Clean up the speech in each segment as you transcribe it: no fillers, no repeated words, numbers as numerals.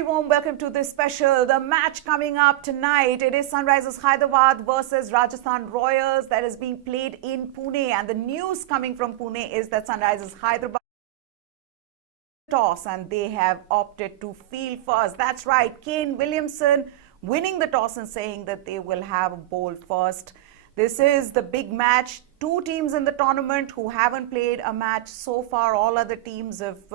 very warm welcome to this special. The match coming up tonight, it is Sunrisers Hyderabad versus Rajasthan Royals that is being played in Pune, and the news coming from Pune is that Sunrisers Hyderabad toss and they have opted to field first. That's right, Kane Williamson winning the toss and saying that they will have bowl first. This is the big match. Two teams in the tournament who haven't played a match so far. All other teams have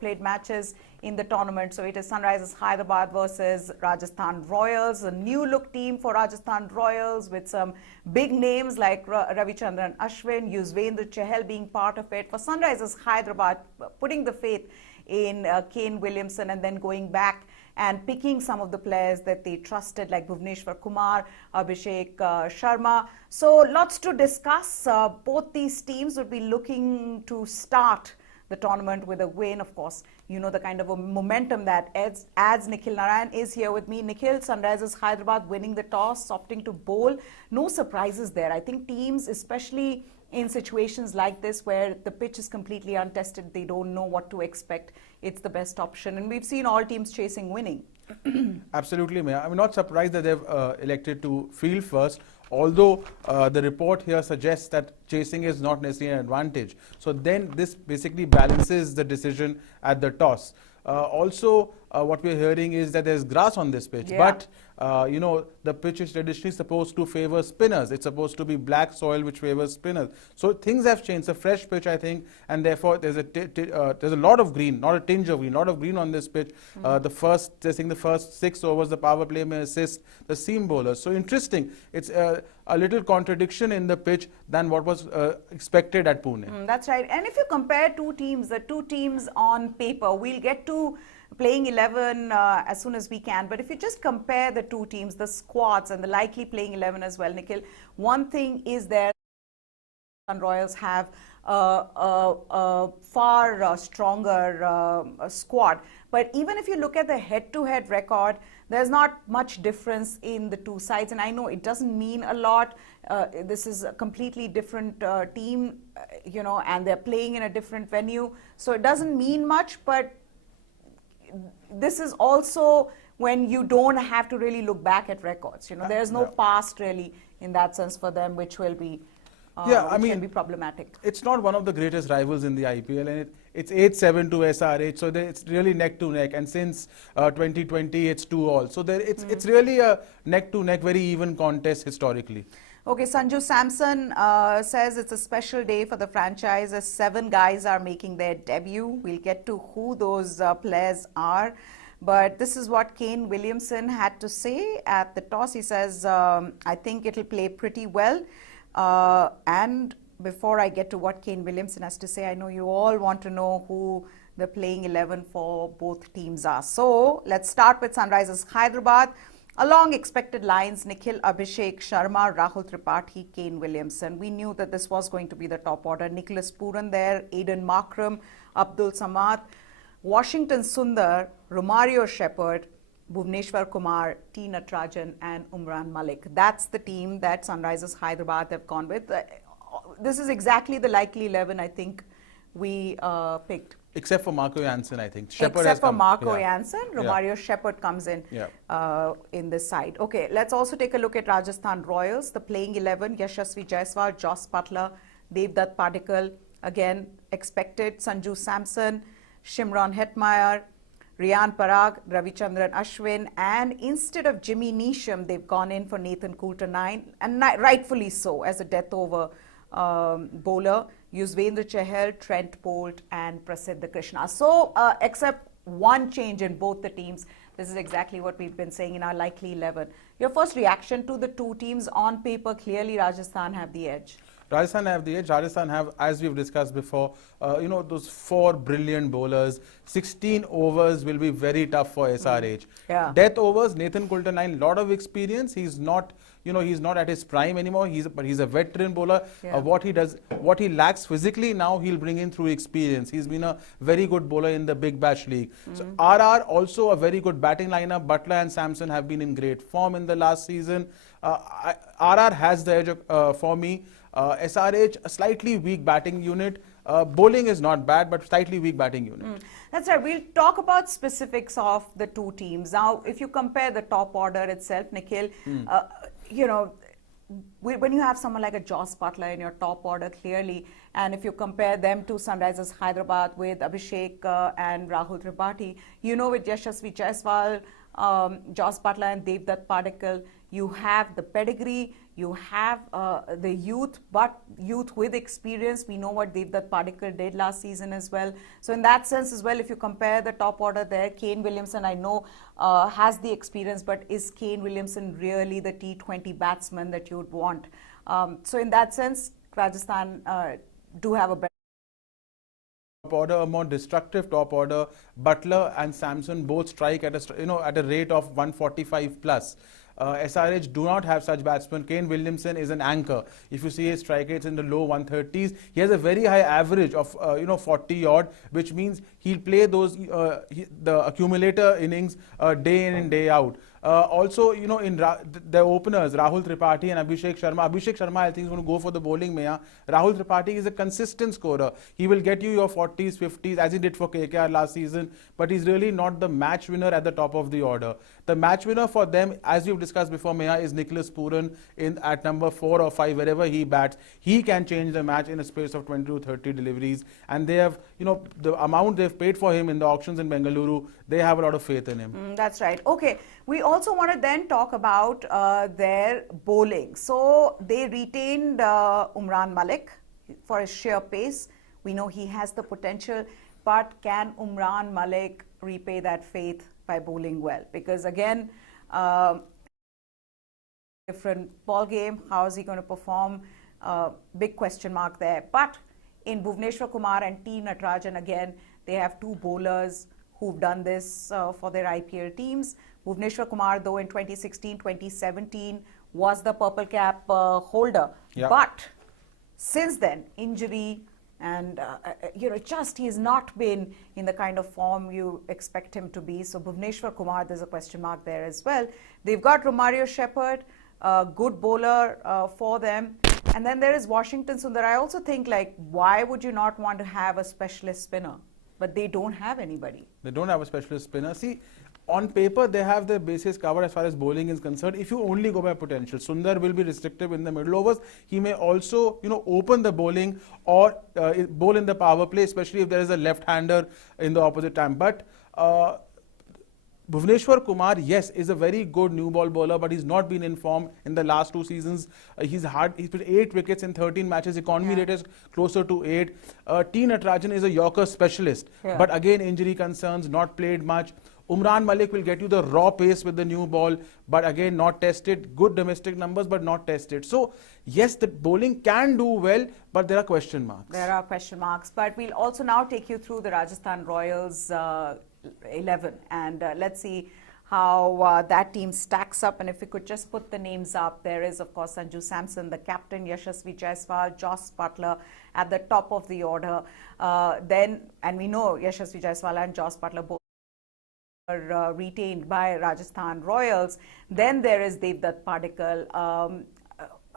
played matches in the tournament. So it is Sunrisers Hyderabad versus Rajasthan Royals. A new look team for Rajasthan Royals with some big names like Ravichandran Ashwin, Yuzvendra Chahal being part of it. For Sunrisers Hyderabad, putting the faith in Kane Williamson and then going back and picking some of the players that they trusted like Bhuvneshwar Kumar, Abhishek Sharma. So lots to discuss. Both these teams would be looking to start the tournament with a win. Of course, you know the kind of a momentum that adds. Nikhil Narayan is here with me. Nikhil, Sunrisers Hyderabad winning the toss, opting to bowl. No surprises there. I think teams, especially in situations like this where the pitch is completely untested, they don't know what to expect. It's the best option. And we've seen all teams chasing winning. Absolutely, Maya. I'm not surprised that they've elected to field first, although the report here suggests that chasing is not necessarily an advantage. So then this basically balances the decision at the toss. Also, what we're hearing is that there's grass on this pitch, but you know, the pitch is traditionally supposed to favor spinners. It's supposed to be black soil which favors spinners. So things have changed. It's a fresh pitch, I think, and therefore there's a lot of green, not a tinge of green, lot of green on this pitch. The first 6 overs, the power play may assist the seam bowlers. So interesting. It's a little contradiction in the pitch than what was expected at Pune. That's right. And if you compare two teams, the two teams on paper, we'll get to playing 11 as soon as we can. But if you just compare the two teams, the squads and the likely playing 11 as well, Nikhil, one thing is there, Royals have a far stronger squad. But even if you look at the head-to-head record, there's not much difference in the two sides. And I know it doesn't mean a lot. This is a completely different team, you know, and they're playing in a different venue. So it doesn't mean much, but this is also when you don't have to really look back at records. You know, there's no past really in that sense for them, which will be can be problematic. It's not one of the greatest rivals in the IPL, and it's 8-7 to SRH, so it's really neck to neck. And since 2020, it's 2-all. So it's really a neck to neck, very even contest historically. Okay, Sanju Samson says it's a special day for the franchise as 7 guys are making their debut. We'll get to who those players are. But this is what Kane Williamson had to say at the toss. He says, I think it'll play pretty well. And before I get to what Kane Williamson has to say, I know you all want to know who the playing 11 for both teams are. So let's start with Sunrisers Hyderabad. Along expected lines, Nikhil, Abhishek Sharma, Rahul Tripathi, Kane Williamson. We knew that this was going to be the top order. Nicholas Pooran there, Aiden Markram, Abdul Samad, Washington Sundar, Romario Shepherd, Bhuvneshwar Kumar, T. Natarajan and Umran Malik. That's the team that Sunrisers Hyderabad have gone with. This is exactly the likely 11 I think we picked. Except for Marco Jansen, I think. Except for Marco Jansen, Romario Shepherd comes in this side. Okay, let's also take a look at Rajasthan Royals. The playing 11, Yashasvi Jaiswal, Jos Butler, Devdutt Padikkal, again expected, Sanju Samson, Shimron Hetmeyer, Riyan Parag, Ravichandran Ashwin, and instead of Jimmy Neesham, they've gone in for Nathan Coulter 9, and rightfully so, as a death over bowler. Yuzvendra Chahal, Trent Bolt and Prasidh Krishna. So except one change in both the teams, this is exactly what we've been saying in our likely 11. Your first reaction to the two teams on paper, clearly Rajasthan have the edge. Rajasthan have the edge. Rajasthan have, as we've discussed before, you know, those 4 brilliant bowlers. 16 overs will be very tough for SRH. Death overs, Nathan Coulter 9, lot of experience. He's not, you know, he's not at his prime anymore. But he's a veteran bowler. What he lacks physically, now he'll bring in through experience. He's been a very good bowler in the Big Bash League. So RR also a very good batting lineup. Butler and Samson have been in great form in the last season. RR has the edge for me. SRH, a slightly weak batting unit. Bowling is not bad, but slightly weak batting unit. That's right. We'll talk about specifics of the two teams. Now, if you compare the top order itself, Nikhil, you know, when you have someone like a Joss Butler in your top order, clearly, and if you compare them to Sunrisers Hyderabad with Abhishek and Rahul Tripathi, you know, with Yashasvi Jaiswal, Joss Butler and Devdutt Padikkal, you have the pedigree, you have the youth, but youth with experience. We know what Devdutt Padikkal did last season as well. So in that sense as well, if you compare the top order there, Kane Williamson, I know, has the experience, but is Kane Williamson really the T20 batsman that you would want? So in that sense, Rajasthan do have a better top order, a more destructive top order. Butler and Samson both strike at a rate of 145 plus. SRH do not have such batsmen. Kane Williamson is an anchor. If you see his strike rates in the low 130s, he has a very high average of 40 odd, which means he'll play those the accumulator innings day in and day out. Also, you know, in the openers, Rahul Tripathi and Abhishek Sharma. Abhishek Sharma, I think, is going to go for the bowling. Rahul Tripathi is a consistent scorer. He will get you your 40s, 50s, as he did for KKR last season, but he's really not the match winner at the top of the order. The match winner for them, as we've discussed before, is Nicholas Pooran at number 4 or 5, wherever he bats. He can change the match in a space of 20 to 30 deliveries, and they have, you know, the amount they've paid for him in the auctions in Bengaluru, they have a lot of faith in him. That's right. Okay. We also want to then talk about their bowling. So they retained Umran Malik for his sheer pace. We know he has the potential, but can Umran Malik repay that faith by bowling well? Because again, different ball game. How is he going to perform? Big question mark there. But in Bhuvneshwar Kumar and T. Natarajan, again, they have two bowlers who've done this for their IPL teams. Bhuvneshwar Kumar, though, in 2016-2017 was the purple cap holder. Yeah. But since then, injury and, you know, just he's not been in the kind of form you expect him to be. So Bhuvneshwar Kumar, there's a question mark there as well. They've got Romario Shepherd, a good bowler for them. And then there is Washington Sundar. I also think, like, why would you not want to have a specialist spinner? But they don't have anybody. They don't have a specialist spinner. See, on paper, they have their bases covered as far as bowling is concerned. If you only go by potential, Sundar will be restrictive in the middle overs. He may also, you know, open the bowling or bowl in the power play, especially if there is a left-hander in the opposite time. But Bhuvneshwar Kumar, yes, is a very good new ball bowler, but he's not been in form in the last 2 seasons. He's put 8 wickets in 13 matches. Economy rate is closer to 8. T. Natarajan is a Yorker specialist, but again, injury concerns, not played much. Umran Malik will get you the raw pace with the new ball, but again, not tested. Good domestic numbers, but not tested. So, yes, the bowling can do well, but there are question marks. There are question marks, but we'll also now take you through the Rajasthan Royals 11, and let's see how that team stacks up. And if we could just put the names up, there is, of course, Sanju Samson, the captain, Yashasvi Jaiswal, Joss Butler at the top of the order. And we know Yashasvi Jaiswal and Joss Butler both are retained by Rajasthan Royals. Then there is Devdutt Padikkal,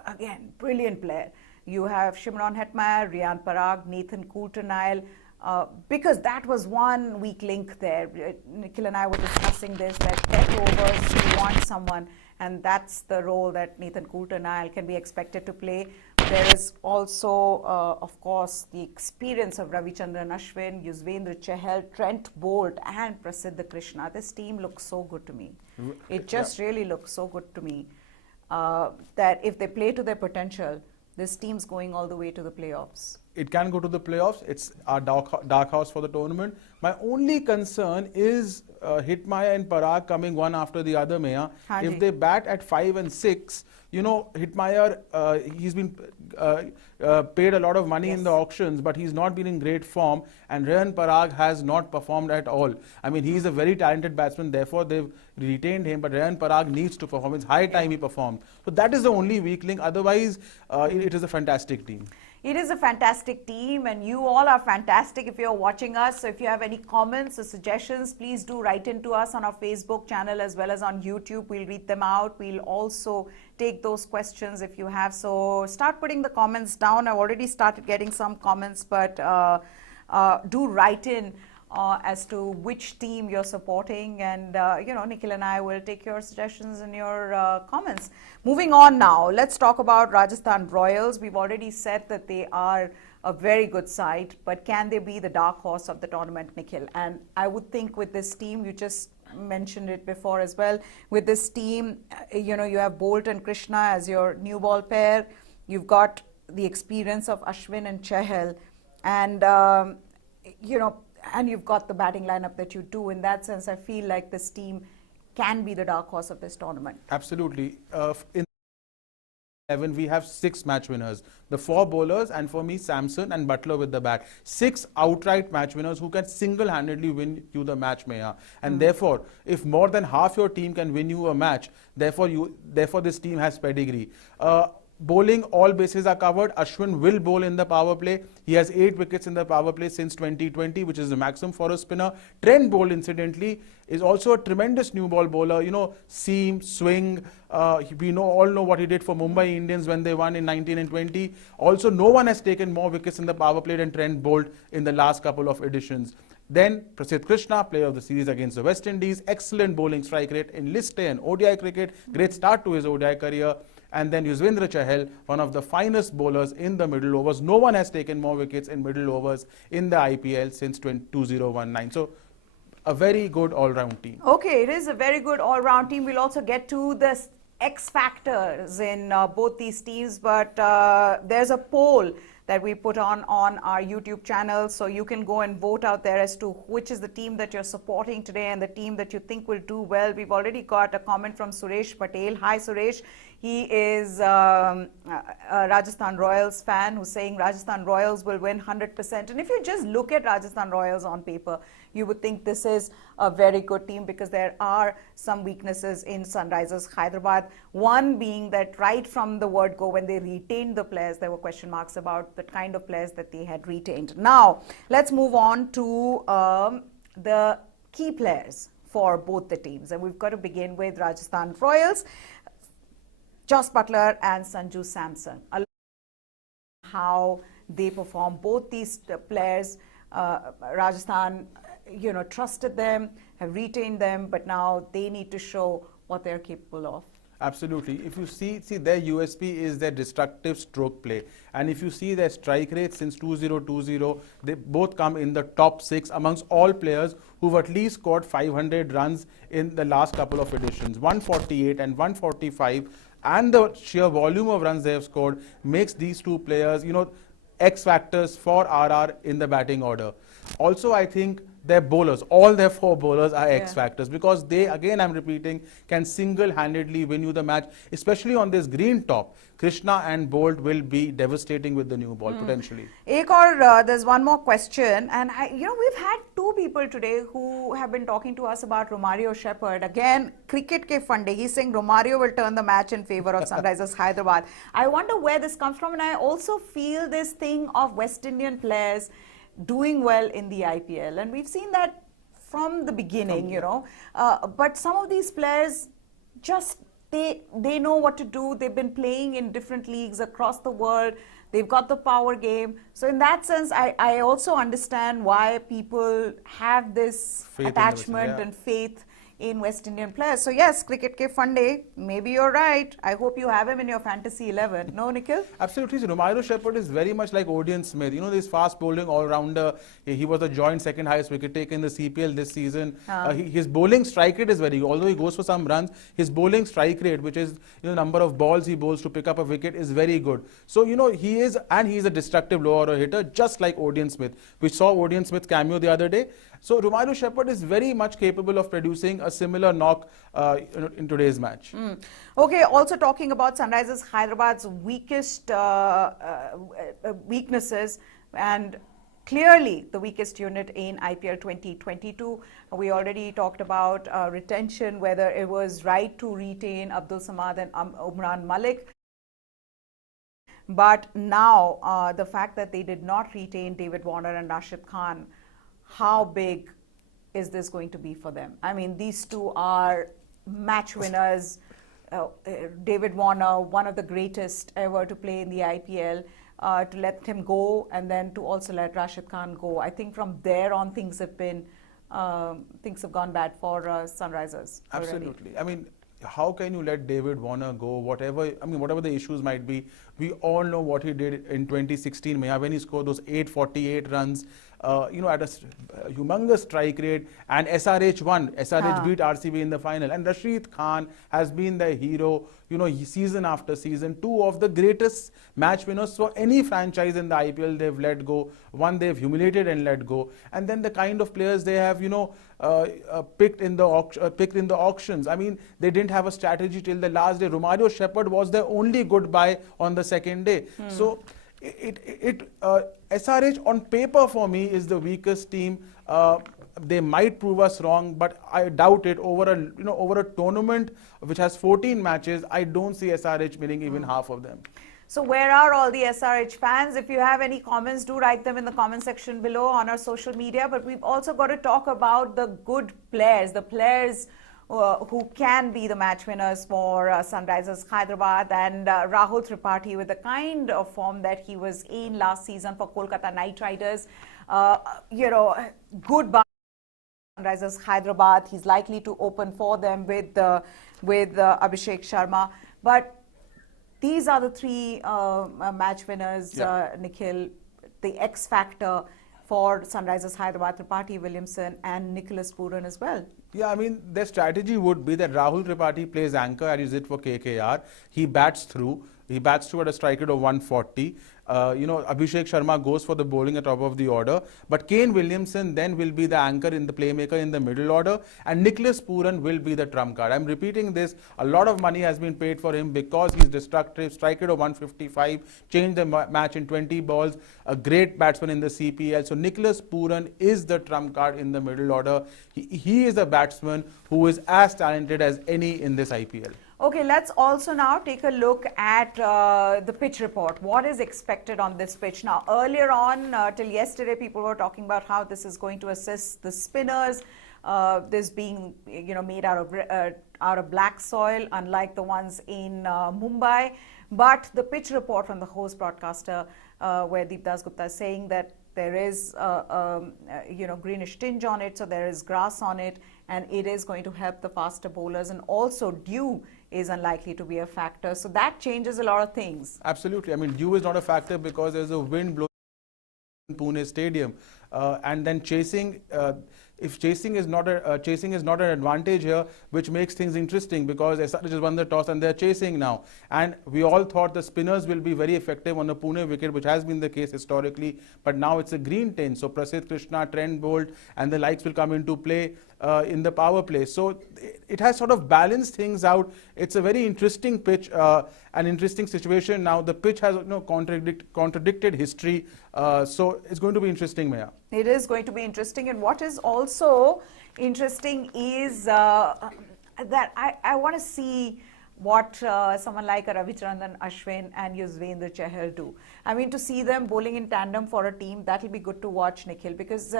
again, brilliant player. You have Shimron Hetmeyer, Riyan Parag, Nathan Coulter-Nile, because that was one weak link there. Nikhil and I were discussing this, that 10 overs, you want someone, and that's the role that Nathan Coulter-Nile can be expected to play. There is also, of course, the experience of Ravichandran Ashwin, Yuzvendra Chahal, Trent Bolt, and Prasiddha Krishna. This team looks so good to me. It just really looks so good to me that if they play to their potential, this team's going all the way to the playoffs. It can go to the playoffs. It's our dark horse for the tournament. My only concern is Hetmeyer and Parag coming one after the other, Maya. If they bat at 5 and 6, you know, Hetmeyer, he's been paid a lot of money in the auctions, but he's not been in great form, and Riyan Parag has not performed at all. I mean, he's a very talented batsman, therefore they've retained him, but Riyan Parag needs to perform. It's high time he performed. So that is the only weak link. Otherwise, it is a fantastic team. It is a fantastic team, and you all are fantastic if you're watching us. So if you have any comments or suggestions, please do write into us on our Facebook channel as well as on YouTube. We'll read them out. We'll also take those questions if you have. So start putting the comments down. I've already started getting some comments, but do write in as to which team you're supporting, and Nikhil and I will take your suggestions and your comments. Moving on now, let's talk about Rajasthan Royals. We've already said that they are a very good side, but can they be the dark horse of the tournament, Nikhil? And I would think with this team, you just mentioned it before as well, with this team, you have Bolt and Krishna as your new ball pair. You've got the experience of Ashwin and Chahal, and and you've got the batting lineup that you do. In that sense, I feel like this team can be the dark horse of this tournament. Absolutely. In 11, we have 6 match winners. The 4 bowlers, and for me, Samson and Butler with the bat. 6 outright match winners who can single-handedly win you the match, Meha. And therefore, if more than half your team can win you a match, therefore this team has pedigree. Bowling, all bases are covered. Ashwin will bowl in the power play. He has 8 wickets in the power play since 2020, which is the maximum for a spinner. Trent Bolt, incidentally, is also a tremendous new ball bowler. Seam, swing. We all know what he did for Mumbai Indians when they won in 19 and 20. Also, no one has taken more wickets in the power play than Trent Bolt in the last couple of editions. Then Prasidh Krishna, player of the series against the West Indies. Excellent bowling strike rate in List A and ODI cricket. Great start to his ODI career. And then Yuzvendra Chahal, one of the finest bowlers in the middle overs. No one has taken more wickets in middle overs in the IPL since 2019. So a very good all-round team. Okay, it is a very good all-round team. We'll also get to the X factors in both these teams, but there's a poll that we put on our YouTube channel, so you can go and vote out there as to which is the team that you're supporting today and the team that you think will do well. We've already got a comment from Suresh Patel. Hi Suresh. He is a Rajasthan Royals fan who's saying Rajasthan Royals will win 100%. And if you just look at Rajasthan Royals on paper, you would think this is a very good team because there are some weaknesses in Sunrisers Hyderabad. One being that right from the word go, when they retained the players, there were question marks about the kind of players that they had retained. Now, let's move on to the key players for both the teams. And we've got to begin with Rajasthan Royals. Jos Buttler and Sanju Samson. How they perform. Both these players, Rajasthan, trusted them, have retained them, but now they need to show what they're capable of. Absolutely. If you see their USP is their destructive stroke play. And if you see their strike rate since 2020, they both come in the top 6 amongst all players who've at least scored 500 runs in the last couple of editions. 148 and 145. And the sheer volume of runs they have scored makes these two players, X factors for RR in the batting order. Also, I think their bowlers, all their 4 bowlers are X factors because they, again I'm repeating, can single-handedly win you the match, especially on this green top. Krishna and Bolt will be devastating with the new ball potentially. There's one more question, and we've had 2 people today who have been talking to us about Romario Shepherd. Again, Cricket Ke Funde, he's saying Romario will turn the match in favor of Sunrisers Hyderabad. I wonder where this comes from, and I also feel this thing of West Indian players doing well in the IPL, and we've seen that from the beginning, but some of these players just they know what to do. They've been playing in different leagues across the world. They've got the power game. So in that sense, I also understand why people have this attachment and faith in West Indian players. So yes, Cricket Ke Funde, maybe you're right. I hope you have him in your fantasy 11. No, Nikhil? Absolutely. So Romario Shepherd is very much like Odean Smith. This fast bowling all-rounder. He was the joint second highest wicket taker in the CPL this season. His bowling strike rate is very good. Although he goes for some runs, his bowling strike rate, which is the number of balls he bowls to pick up a wicket, is very good. So, he is a destructive low order hitter, just like Odean Smith. We saw Odean Smith cameo the other day. So Romario Shepherd is very much capable of producing a similar knock in today's match. Okay, also talking about Sunrisers Hyderabad's weakest weaknesses, and clearly the weakest unit in IPL 2022. We already talked about retention, whether it was right to retain Abdul Samad and Umran Malik. But now, the fact that they did not retain David Warner and Rashid Khan, how big is this going to be for them? I mean, these two are match winners. David Warner, one of the greatest ever to play in the IPL, to let him go and then to also let Rashid Khan go. I think from there on things have gone bad for Sunrisers. Absolutely. Already. I mean, how can you let David Warner go? Whatever the issues might be, we all know what he did in 2016, when he scored those 848 runs. At a humongous strike rate, and SRH won. SRH beat RCB in the final, and Rashid Khan has been the hero, season after season. Two of the greatest match winners for any franchise in the IPL. They've let go. One they've humiliated and let go, and then the kind of players they have, picked in the auctions. I mean, they didn't have a strategy till the last day. Romario Shepherd was their only goodbye on the second day. So SRH on paper for me is the weakest team. They might prove us wrong, but I doubt it. Over a tournament which has 14 matches, I don't see SRH winning even half of them. So where are all the SRH fans? If you have any comments, do write them in the comment section below on our social media. But we've also got to talk about the good players, the players who can be the match winners for Sunrisers Hyderabad, and Rahul Tripathi, with the kind of form that he was in last season for Kolkata Knight Riders. Good Sunrisers Hyderabad. He's likely to open for them with Abhishek Sharma. But these are the three match winners, Nikhil, the X factor for Sunrisers Hyderabad, Tripathi, Williamson and Nicholas Pooran as well. Yeah, I mean, their strategy would be that Rahul Tripathi plays anchor, as he did for KKR. He bats through. He bats through at a strike rate of 140. Abhishek Sharma goes for the bowling at top of the order. But Kane Williamson then will be the anchor in the playmaker in the middle order. And Nicholas Pooran will be the trump card. I'm repeating this. A lot of money has been paid for him because he's destructive. Strike rate of 155. Changed the match in 20 balls. A great batsman in the CPL. So Nicholas Pooran is the trump card in the middle order. He is a batsman who is as talented as any in this IPL. Okay, let's also now take a look at the pitch report. What is expected on this pitch? Now, earlier on, till yesterday, people were talking about how this is going to assist the spinners. This being, made out of black soil, unlike the ones in Mumbai. But the pitch report from the host broadcaster, where Deepdas Gupta is saying that there is greenish tinge on it, so there is grass on it, and it is going to help the faster bowlers, and also dew is unlikely to be a factor. So that changes a lot of things. Absolutely. I mean, dew is not a factor because there's a wind blowing in Pune Stadium, and then chasing. If chasing is not an advantage here, which makes things interesting because SRH has won the toss and they're chasing now. And we all thought the spinners will be very effective on the Pune wicket, which has been the case historically. But now it's a green tinge. So Prasidh Krishna, Trent Bolt and the likes will come into play in the power play. So it has sort of balanced things out. It's a very interesting pitch, an interesting situation. Now the pitch has contradicted history. So it's going to be interesting, Maya. It is going to be interesting. And what is also interesting is that I want to see what someone like Ravichandran Ashwin and Yuzvendra Chahal do. I mean, to see them bowling in tandem for a team, that will be good to watch, Nikhil, because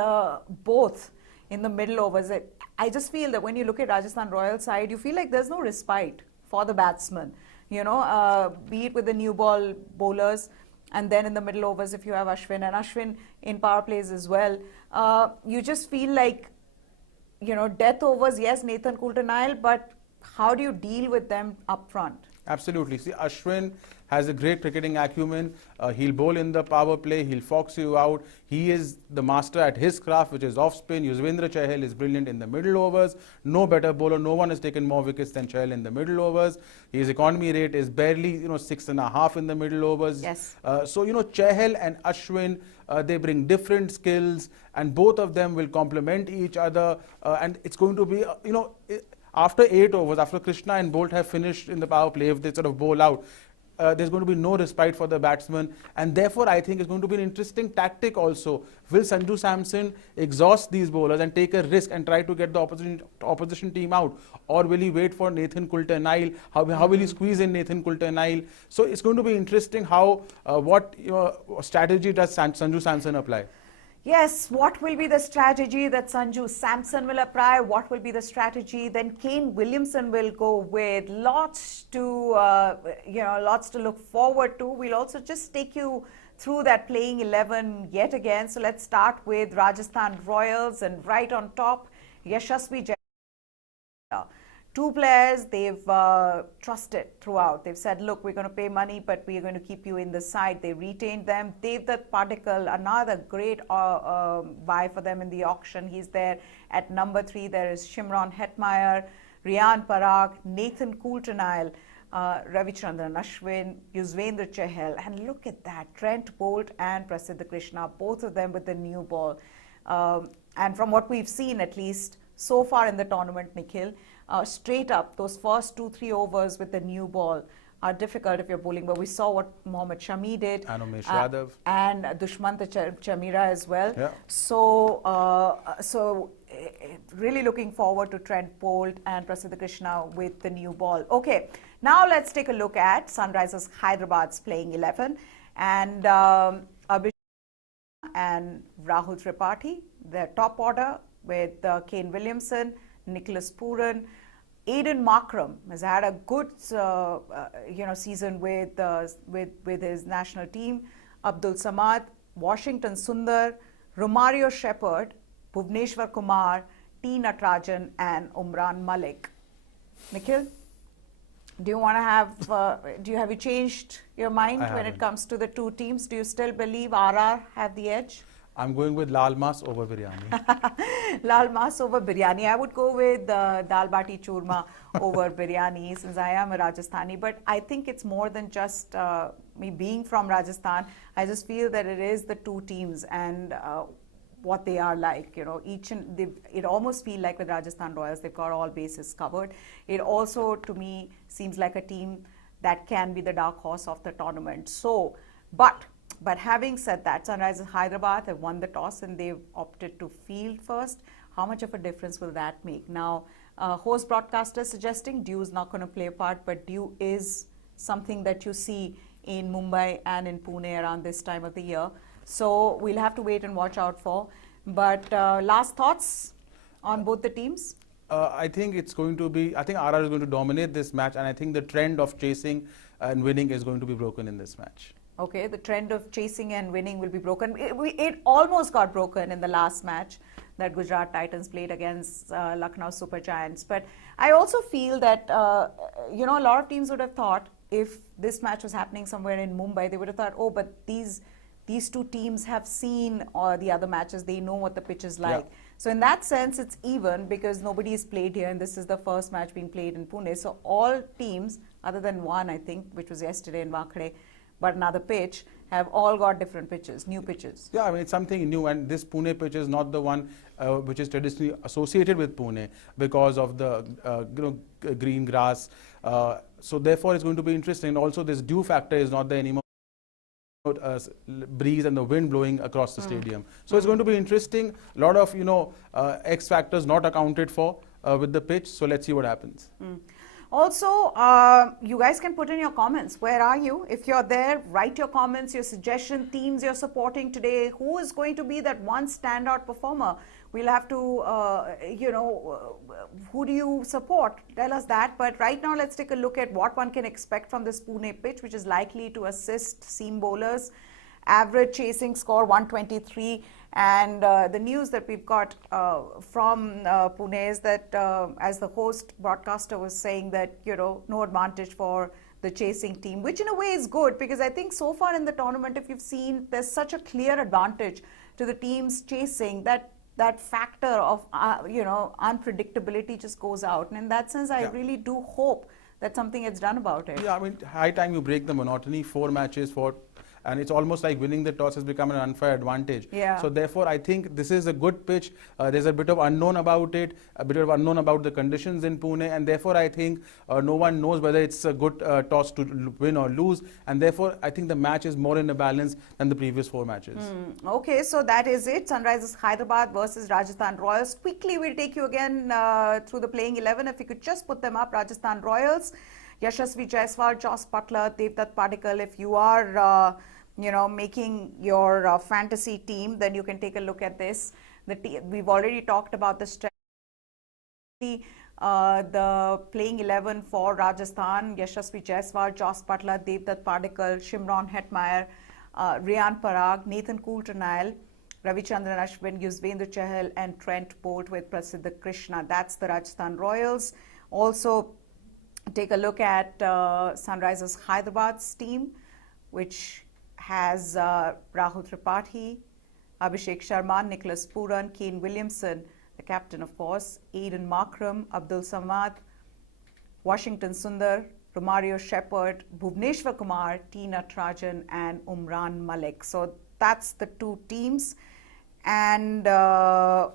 both in the middle overs, I just feel that when you look at Rajasthan Royals side, you feel like there's no respite for the batsman, be it with the new ball bowlers, and then in the middle overs, if you have Ashwin, and Ashwin in power plays as well, you just feel like, death overs, yes, Nathan Coulter-Nile, but how do you deal with them up front? Absolutely. See, Ashwin has a great cricketing acumen. He'll bowl in the power play. He'll fox you out. He is the master at his craft, which is off spin. Yuzvendra Chahal is brilliant in the middle overs. No better bowler. No one has taken more wickets than Chahal in the middle overs. His economy rate is barely, 6.5 in the middle overs. Yes. So, Chahal and Ashwin, they bring different skills, and both of them will complement each other. And it's going to be, after 8 overs, after Krishna and Bolt have finished in the power play, if they sort of bowl out, there's going to be no respite for the batsman, and therefore I think it's going to be an interesting tactic also. Will Sanju Samson exhaust these bowlers and take a risk and try to get the opposition team out, or will he wait for Nathan Coulter-Nile? How will he squeeze in Nathan Coulter-Nile? So it's going to be interesting how what strategy does Sanju Samson apply? Yes, what will be the strategy that Sanju Samson will apply? What will be the strategy then Kane Williamson will go with? Lots to, lots to look forward to. We'll also just take you through that playing 11 yet again. So let's start with Rajasthan Royals, and right on top, Yashasvi Jaiswal. Two players they've trusted throughout. They've said, look, we're going to pay money, but we're going to keep you in the side. They retained them. Devdutt Padikkal, another great buy for them in the auction. He's there at number 3. There is Shimron Hetmeyer, Riyan Parag, Nathan Coulter-Nile, Ravichandran Ashwin, Yuzvendra Chahal. And look at that, Trent Bolt and Prasidh Krishna, both of them with the new ball. And from what we've seen, at least so far in the tournament, Nikhil, straight up, those first 2-3 overs with the new ball are difficult if you're bowling. But we saw what Mohammad Shami did. And Umesh Yadav. And Dushmanta Chamira as well. Yeah. So really looking forward to Trent Bolt and Prasidh Krishna with the new ball. Okay, now let's take a look at Sunrisers Hyderabad's playing 11. And Abhishek and Rahul Tripathi, their top order with Kane Williamson, Nicholas Pooran. Aiden Markram has had a good season with his national team. Abdul Samad, Washington Sundar, Romario Shepherd, Bhuvneshwar Kumar, T. Natarajan and Umran Malik. Nikhil, do you want to have, have you changed your mind when it comes to the two teams? Do you still believe RR have the edge? I'm going with Lal Mas over biryani. Lal Mas over biryani. I would go with Dal Bati Churma over biryani, since I am a Rajasthani. But I think it's more than just me being from Rajasthan. I just feel that it is the two teams and what they are like. It almost feels like with Rajasthan Royals, they've got all bases covered. It also, to me, seems like a team that can be the dark horse of the tournament. So, But having said that, Sunrisers Hyderabad have won the toss and they've opted to field first. How much of a difference will that make? Now, host broadcaster suggesting Dew is not going to play a part, but Dew is something that you see in Mumbai and in Pune around this time of the year. So we'll have to wait and watch out for. But last thoughts on both the teams? I think it's going to be, I think RR is going to dominate this match, and I think the trend of chasing and winning is going to be broken in this match. Okay, the trend of chasing and winning will be broken. It almost got broken in the last match that Gujarat Titans played against Lucknow Super Giants. But I also feel that, a lot of teams would have thought if this match was happening somewhere in Mumbai, they would have thought, oh, but these two teams have seen the other matches. They know what the pitch is like. Yeah. So in that sense, it's even because nobody has played here and this is the first match being played in Pune. So all teams, other than one, I think, which was yesterday in Wankhede, but another pitch, have all got different pitches, new pitches. Yeah, I mean, it's something new, and this Pune pitch is not the one which is traditionally associated with Pune because of the green grass. So therefore, it's going to be interesting. And also, this dew factor is not there anymore. Breeze and the wind blowing across the stadium. So it's going to be interesting. A lot of X factors not accounted for with the pitch. So let's see what happens. Also, you guys can put in your comments. Where are you? If you're there, write your comments, your suggestion, teams you're supporting today. Who is going to be that one standout performer? We'll have to, who do you support? Tell us that. But right now, let's take a look at what one can expect from this Pune pitch, which is likely to assist seam bowlers. Average chasing score 123. And the news that we've got from Pune is that, as the host broadcaster was saying, that, no advantage for the chasing team, which in a way is good, because I think so far in the tournament, if you've seen, there's such a clear advantage to the teams chasing that factor of, unpredictability just goes out. And in that sense, I really do hope that something gets done about it. Yeah, I mean, high time you break the monotony. 4 matches for and it's almost like winning the toss has become an unfair advantage. Yeah. So therefore, I think this is a good pitch. There's a bit of unknown about it, a bit of unknown about the conditions in Pune, and therefore I think no one knows whether it's a good toss to win or lose, and therefore I think the match is more in a balance than the previous 4 matches. Okay, so that is it. Sunrisers Hyderabad versus Rajasthan Royals. Quickly, we'll take you again through the playing 11. If you could just put them up. Rajasthan Royals, Yashasvi Jaiswal, Jos Butler, Devdutt Padikkal. If you are, making your fantasy team, then you can take a look at this. We've already talked about the strategy. The playing 11 for Rajasthan: Yashasvi Jaiswal, Jos Butler, Devdutt Padikkal, Shimron Hetmeyer, Riyan Parag, Nathan Coulter-Nile, Ravichandran Ashwin, Yuzvendra Chahal, and Trent Bolt with Prasiddha Krishna. That's the Rajasthan Royals. Also, take a look at Sunrisers Hyderabad's team, which has Rahul Tripathi, Abhishek Sharma, Nicholas Puran, Kane Williamson, the captain of course, Aiden Markram, Abdul Samad, Washington Sundar, Romario Shepherd, Bhuvneshwar Kumar, T. Natarajan, and Umran Malik. So that's the 2 teams, and the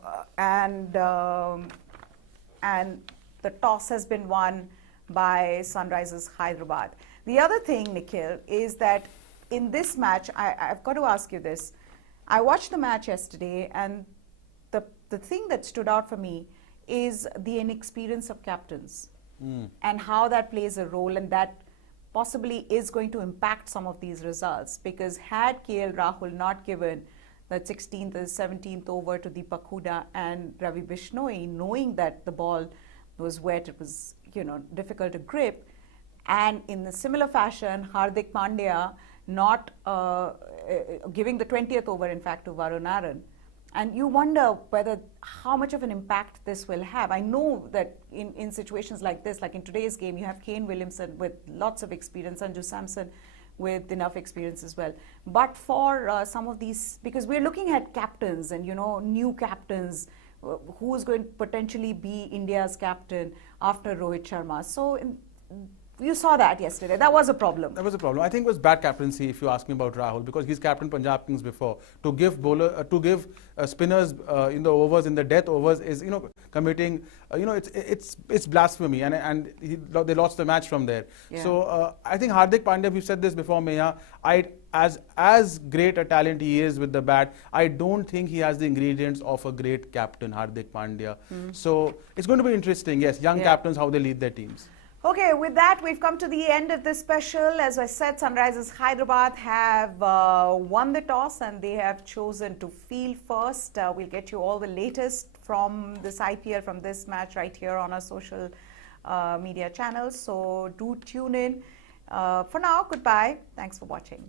toss has been won by Sunrisers Hyderabad. The other thing, Nikhil, is that in this match, I've got to ask you this. I watched the match yesterday, and the thing that stood out for me is the inexperience of captains and how that plays a role, and that possibly is going to impact some of these results, because had KL Rahul not given that 16th and 17th over to Deepak Hooda and Ravi Bishnoi, knowing that the ball was wet, it was difficult to grip, and in the similar fashion, Hardik Pandya not giving the 20th over, in fact, to Varun Aaron. And you wonder how much of an impact this will have. I know that in situations like this, like in today's game, you have Kane Williamson with lots of experience, Sanju Samson with enough experience as well. But for some of these, because we're looking at captains and, new captains, who is going to potentially be India's captain after Rohit Sharma. So you saw that yesterday. That was a problem. That was a problem. I think it was bad captaincy, if you ask me about Rahul, because he's captained Punjab Kings before. To give spinners in the overs, in the death overs, is committing. It's blasphemy, and they lost the match from there. Yeah. So I think Hardik Pandya, we've said this before, Meya. As great a talent he is with the bat, I don't think he has the ingredients of a great captain, Hardik Pandya. So it's going to be interesting. Yes, young captains, how they lead their teams. Okay, with that, we've come to the end of this special. As I said, Sunrisers Hyderabad have won the toss and they have chosen to field first. We'll get you all the latest from this IPL, from this match right here on our social media channels. So do tune in. For now, goodbye. Thanks for watching.